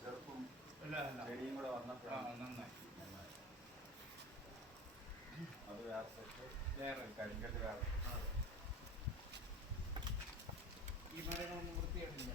ചെറുപ്പും ചെടിയും കൂടെ വന്നപ്പോഴാണ് നന്നായി. അത് വേറെ സെറ്റ്, വേറെ കരിങ്കല്ല് വേറെ. ഈ മരങ്ങളൊന്നും വൃത്തിയായിട്ടില്ല.